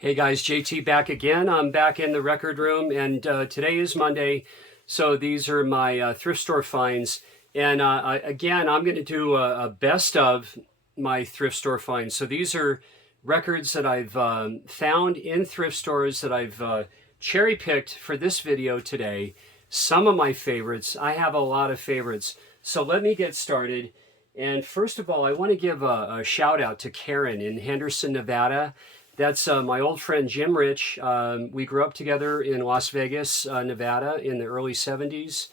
Hey guys, JT back again. I'm back in the record room, and today is Monday, so these are my thrift store finds. And again, I'm going to do a best of my thrift store finds. So these are records that I've found in thrift stores that I've cherry picked for this video today. Some of my favorites. I have a lot of favorites. So let me get started. And first of all, I want to give a shout out to Karen in Henderson, Nevada. That's my old friend Jim Rich. We grew up together in Las Vegas, Nevada in the early 70s.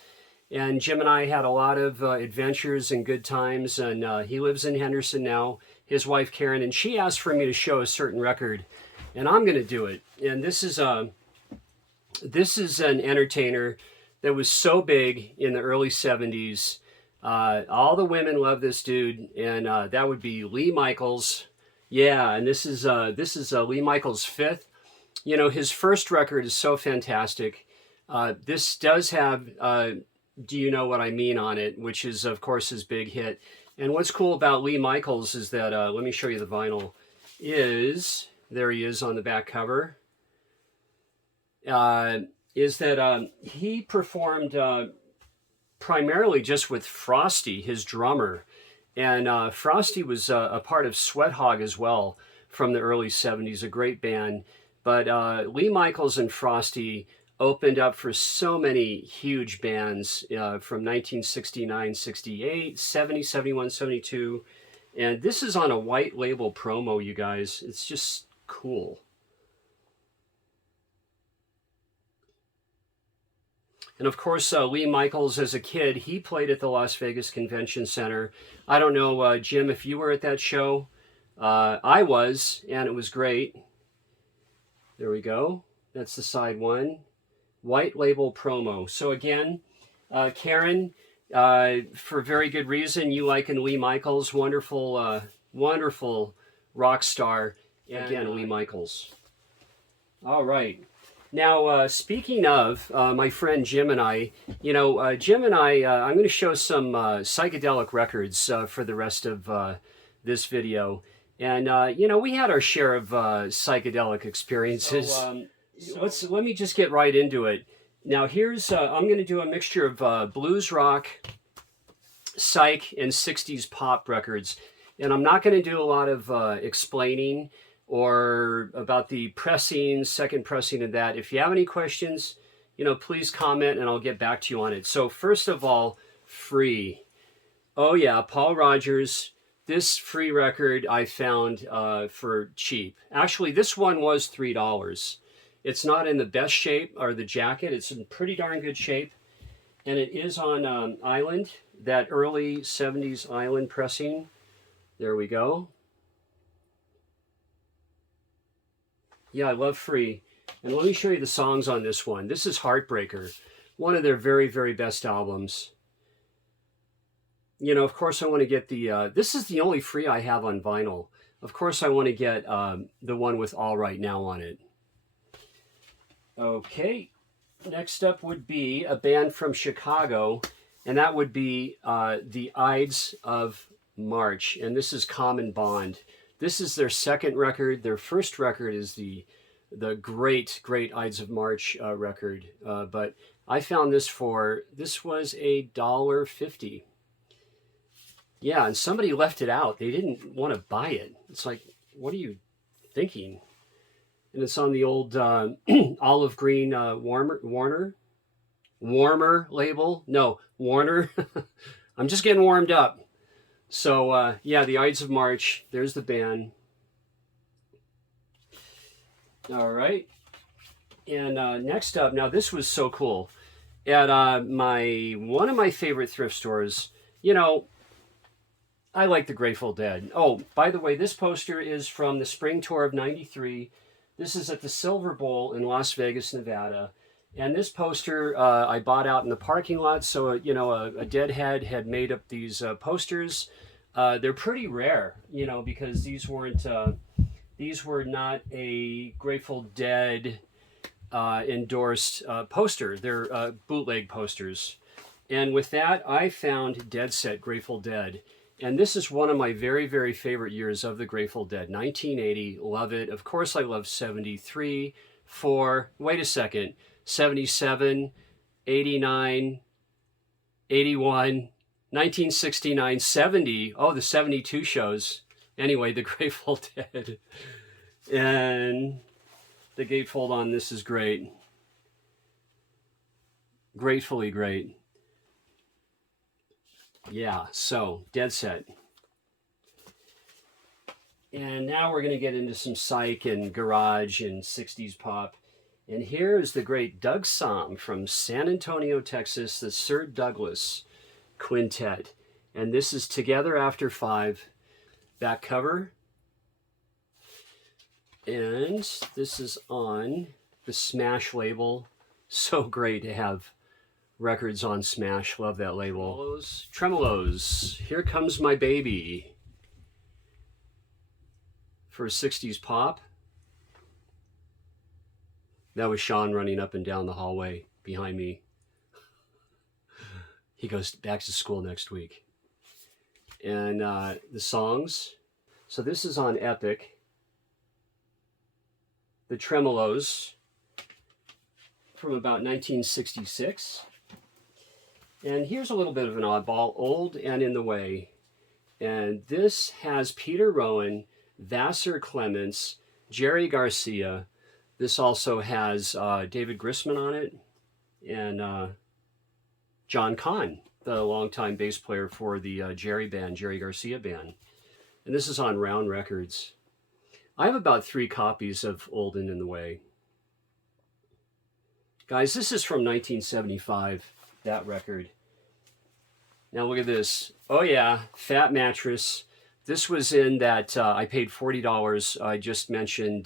And Jim and I had a lot of adventures and good times. And he lives in Henderson now, his wife Karen. And she asked for me to show a certain record. And I'm going to do it. And this is an entertainer that was so big in the early 70s. All the women love this dude. And that would be Lee Michaels. Yeah, and this is Lee Michaels' fifth. You know, his first record is so fantastic. This does have Do You Know What I Mean on it, which is, of course, his big hit. And what's cool about Lee Michaels is that, let me show you the vinyl, there he is on the back cover, is that he performed primarily just with Frosty, his drummer. And Frosty was a part of Sweat Hog as well from the early 70s, a great band. But Lee Michaels and Frosty opened up for so many huge bands from 1969, 68, 70, 71, 72. And this is on a white label promo, you guys. It's just cool. And of course, Lee Michaels, as a kid, he played at the Las Vegas Convention Center. I don't know, Jim, if you were at that show. I was, and it was great. There we go. That's the side one. White label promo. So again, Karen, for very good reason, you liking Lee Michaels. Wonderful, wonderful rock star. Again, Lee Michaels. All right. Now, speaking of my friend Jim and I, you know, Jim and I'm going to show some psychedelic records for the rest of this video. And, you know, we had our share of psychedelic experiences. Let me just get right into it. Now, here's, I'm going to do a mixture of blues rock, psych, and 60s pop records. And I'm not going to do a lot of explaining or about the pressing, second pressing of that. If you have any questions, you know, please comment and I'll get back to you on it. So first of all, Free. Oh yeah, Paul Rogers. This Free record I found for cheap. Actually, this one was $3. It's not in the best shape, or the jacket. It's in pretty darn good shape. And it is on Island, that early 70s Island pressing. There we go. Yeah, I love Free. And let me show you the songs on this one. This is Heartbreaker, one of their very, very best albums. You know, of course I want to get the, this is the only Free I have on vinyl. Of course I want to get the one with All Right Now on it. Okay, next up would be a band from Chicago, and that would be the Ides of March, and this is Common Bond. This is their second record. Their first record is the great Ides of March record. But I found this was $1.50. Yeah, and somebody left it out. They didn't want to buy it. It's like, what are you thinking? And it's on the old olive green Warmer label. No, Warner. I'm just getting warmed up. So, yeah, the Ides of March, there's the band. All right. And next up, now this was so cool. At one of my favorite thrift stores, you know, I like the Grateful Dead. Oh, by the way, this poster is from the spring tour of '93. This is at the Silver Bowl in Las Vegas, Nevada. And this poster I bought out in the parking lot. So, you know, a Deadhead had made up these posters. They're pretty rare, you know, because these were not a Grateful Dead endorsed poster. They're bootleg posters. And with that, I found Dead Set Grateful Dead. And this is one of my very, very favorite years of the Grateful Dead. 1980, love it. Of course, I love 73, 4, wait a second, 77, 89, 81, 1969, 70. Oh, the 72 shows. Anyway, the Grateful Dead. And the gatefold on this is great. Gratefully great. Yeah, so dead set. And now we're going to get into some psych and garage and 60s pop. And here is the great Doug Somm from San Antonio, Texas, the Sir Douglas Quintet. And this is Together After 5, back cover. And this is on the Smash label. So great to have records on Smash. Love that label. Tremolos. Here Comes My Baby. For 60s pop. That was Sean running up and down the hallway behind me. He goes back to school next week. And the songs. So this is on Epic. The Tremolos from about 1966. And here's a little bit of an oddball, Old and in the Way. And this has Peter Rowan, Vassar Clements, Jerry Garcia. This also has David Grisman on it, and John Kahn, the longtime bass player for the Jerry Garcia band. And this is on Round Records. I have about 3 copies of Old and in the Way. Guys, this is from 1975, that record. Now look at this. Oh yeah, Fat Mattress. This was in that, I paid $40. I just mentioned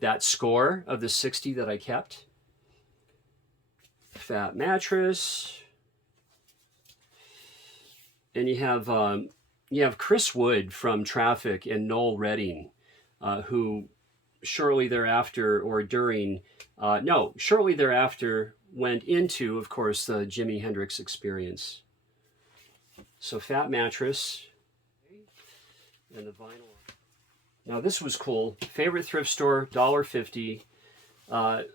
that score of the 60 that I kept. Fat Mattress. And you have Chris Wood from Traffic and Noel Redding, who shortly thereafter, or during, shortly thereafter went into, of course, the Jimi Hendrix Experience. So Fat Mattress. And the vinyl. Now this was cool. Favorite thrift store, $1.50.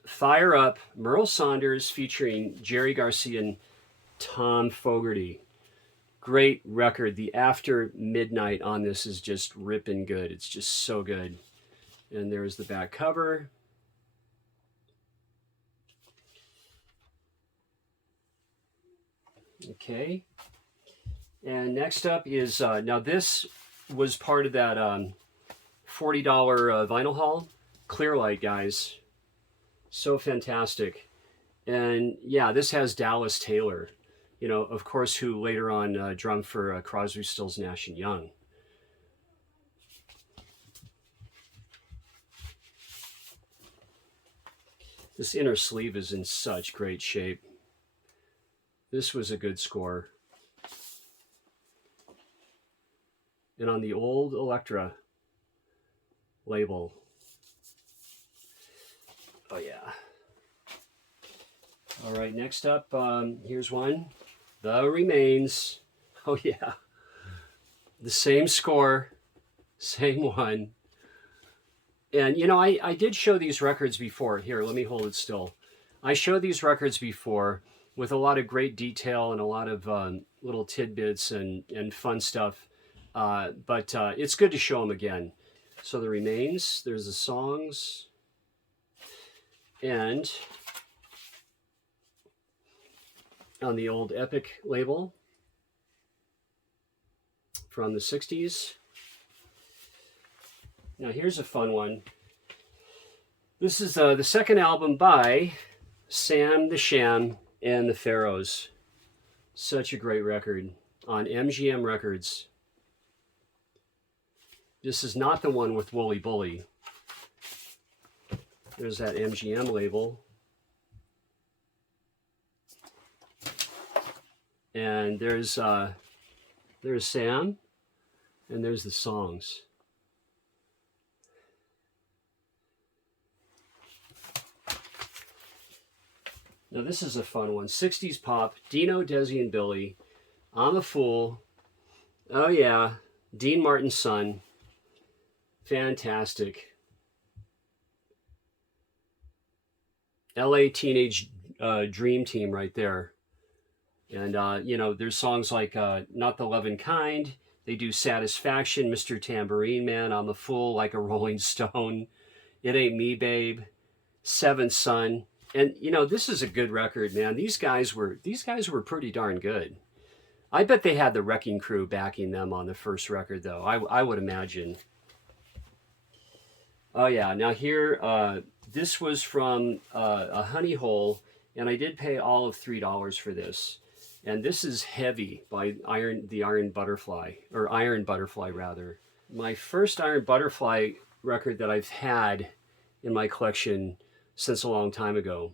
Fire Up, Merle Saunders featuring Jerry Garcia and Tom Fogerty. Great record. The After Midnight on this is just ripping good. It's just so good. And there's the back cover. Okay. And next up is, now this was part of that $40 vinyl haul. Clearlight, guys. So fantastic. And yeah, this has Dallas Taylor, you know, of course, who later on drummed for Crosby, Stills, Nash & Young. This inner sleeve is in such great shape. This was a good score. And on the old Elektra label. Oh yeah. All right, next up, here's one. The Remains. Oh yeah. The same score, same one. And you know, I did show these records before. Here, let me hold it still. I showed these records before with a lot of great detail and a lot of little tidbits and fun stuff. But it's good to show them again. So The Remains, there's the songs. And on the old Epic label from the 60s. Now here's a fun one. This is the second album by Sam the Sham and the Pharaohs. Such a great record on MGM Records. This is not the one with Wooly Bully. There's that MGM label. And there's Sam, and there's the songs. Now this is a fun one. 60s pop, Dino, Desi, and Billy, I'm a Fool, Oh yeah, Dean Martin's son. Fantastic. LA Teenage Dream Team right there. And, you know, there's songs like Not the Lovin' Kind. They do Satisfaction, Mr. Tambourine Man, I'm a Fool, Like a Rolling Stone, It Ain't Me, Babe, Seventh Son. And, you know, this is a good record, man. These guys were pretty darn good. I bet they had the Wrecking Crew backing them on the first record, though. I would imagine. Oh yeah. Now here, this was from a Honey Hole, and I did pay all of $3 for this. And this is Heavy by the Iron Butterfly, or Iron Butterfly rather. My first Iron Butterfly record that I've had in my collection since a long time ago.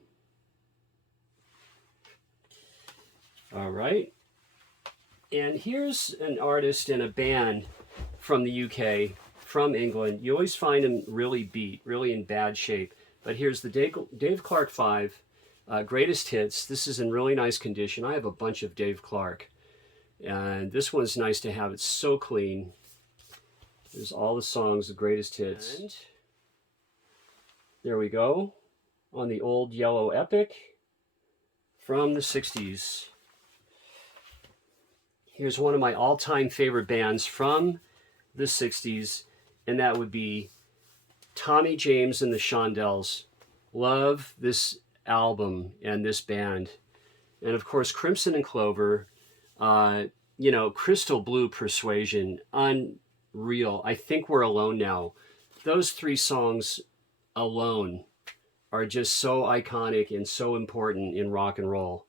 All right. And here's an artist and a band from the UK, from England. You always find them really beat, really in bad shape. But here's the Dave Clark 5 Greatest Hits. This is in really nice condition. I have a bunch of Dave Clark. And this one's nice to have. It's so clean. There's all the songs, the greatest hits. And there we go. On the old yellow Epic from the 60s. Here's one of my all-time favorite bands from the 60s, and that would be Tommy James and the Shondells. Love this album and this band. And of course, Crimson and Clover, you know, Crystal Blue Persuasion, unreal. I Think We're Alone Now. Those three songs alone are just so iconic and so important in rock and roll.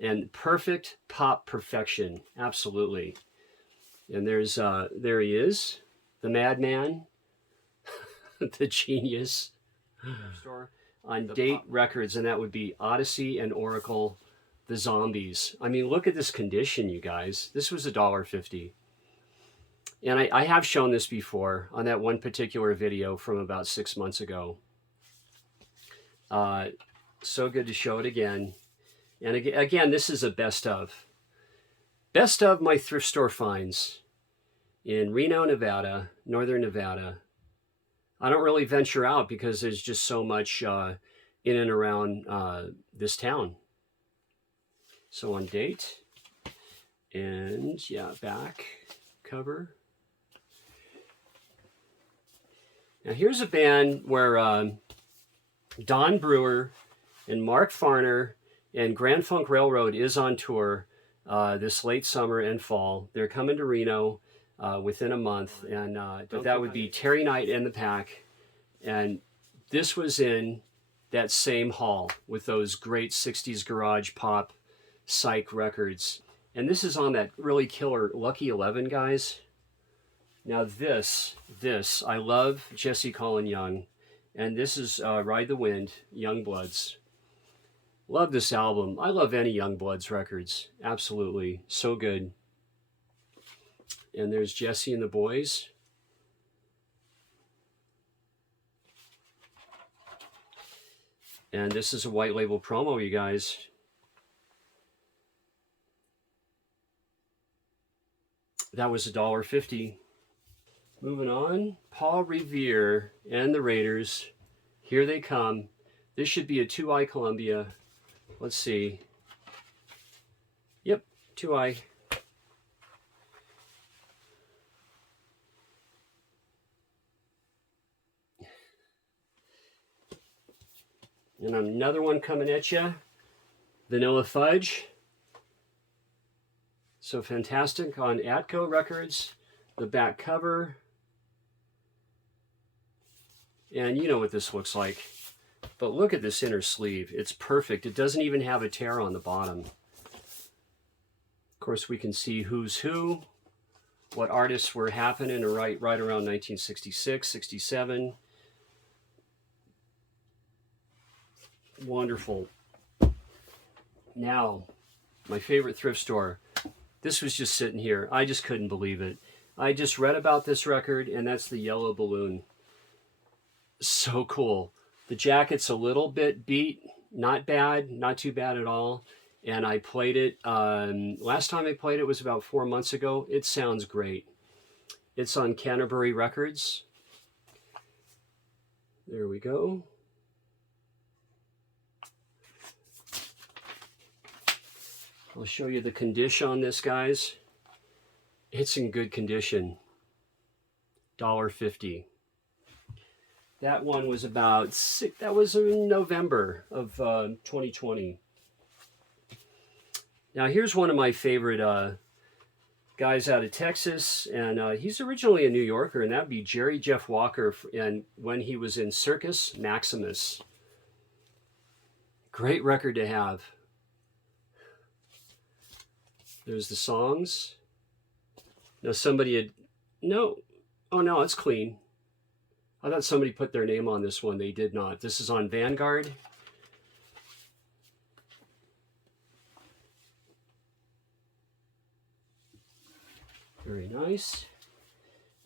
And perfect pop perfection, absolutely. And there he is, the madman, the genius, on Date Records, and that would be Odyssey and Oracle, the Zombies. I mean, look at this condition, you guys. This was $1.50. And I have shown this before on that one particular video from about 6 months ago. So good to show it again. And again, this is a best of. Best of my thrift store finds in Reno, Nevada, Northern Nevada. I don't really venture out because there's just so much in and around this town. So on Date, and yeah, back cover. Now here's a band where Don Brewer and Mark Farner and Grand Funk Railroad is on tour this late summer and fall. They're coming to Reno within a month, and that would be Terry Knight and the Pack. And this was in that same hall with those great 60s garage pop Psych records. And this is on that really killer Lucky 11, guys. Now this, I love Jesse Colin Young, and this is Ride the Wind, Youngbloods. Love this album. I love any Youngbloods records. Absolutely. So good. And there's Jesse and the Boys. And this is a white label promo, you guys. That was $1.50. Moving on, Paul Revere and the Raiders. Here they come. This should be a 2i Columbia. Let's see. Yep, 2i. And another one coming at you. Vanilla Fudge. So fantastic on Atco Records. The back cover. And you know what this looks like. But look at this inner sleeve. It's perfect. It doesn't even have a tear on the bottom. Of course, we can see who's who, what artists were happening right around 1966, 67. Wonderful. Now, my favorite thrift store. This was just sitting here. I just couldn't believe it. I just read about this record, and that's the Yellow Balloon. So cool. The jacket's a little bit beat, not bad, not too bad at all. and I played it. Last time I played it was about 4 months ago. It sounds great. It's on Canterbury Records. There we go. I'll show you the condition on this, guys. It's in good condition. $1.50. That one was about that was in November of 2020. Now here's one of my favorite guys out of Texas, and he's originally a New Yorker, and that'd be Jerry Jeff Walker, and when he was in Circus Maximus. Great record to have. There's the songs. Now somebody had, no, oh no, it's clean. I thought somebody put their name on this one. They did not. This is on Vanguard. Very nice.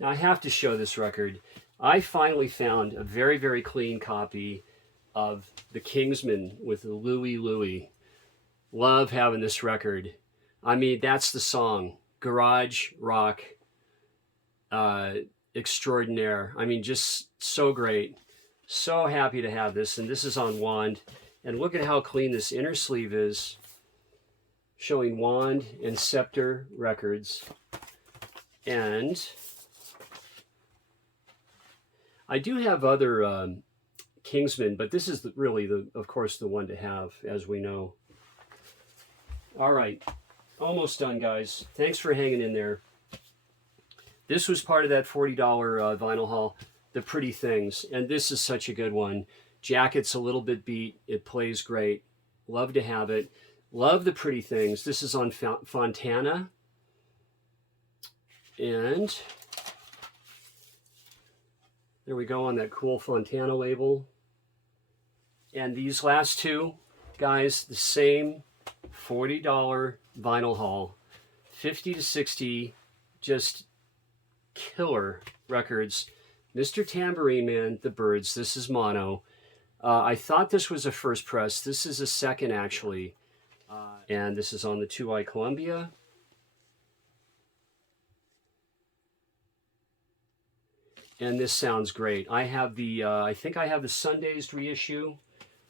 Now I have to show this record. I finally found a very, very clean copy of The Kingsmen with Louie Louie. Love having this record. I mean, that's the song. Garage rock extraordinaire. I mean, just so great. So happy to have this. And this is on Wand. And look at how clean this inner sleeve is. Showing Wand and Scepter Records. And I do have other Kingsmen, but this is really, of course, the one to have, as we know. All right. Almost done, guys. Thanks for hanging in there. This was part of that $40 vinyl haul, The Pretty Things. And this is such a good one. Jacket's a little bit beat. It plays great. Love to have it. Love The Pretty Things. This is on Fontana. And there we go on that cool Fontana label. And these last two, guys, the same $40 vinyl haul, 50 to 60, just killer records. Mr. Tambourine Man, The Byrds. This is mono. I thought this was a first press. This is a second, actually. And this is on the 2i Columbia. And this sounds great. I have the, I think I have the Sundays reissue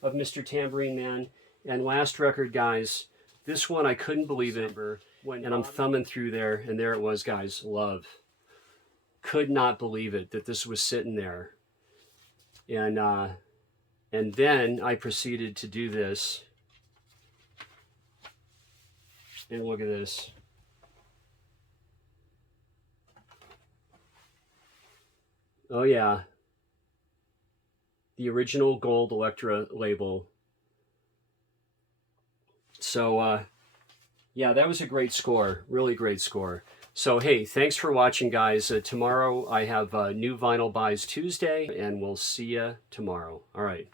of Mr. Tambourine Man. And last record, guys, this one, I couldn't believe it. And I'm thumbing through there, and there it was, guys. Love. Could not believe it, that this was sitting there. And then I proceeded to do this. And look at this. Oh yeah. The original gold Elektra label. So, yeah, that was a great score. Really great score. So, hey, thanks for watching, guys. Tomorrow I have new Vinyl Buys Tuesday, and we'll see you tomorrow. All right.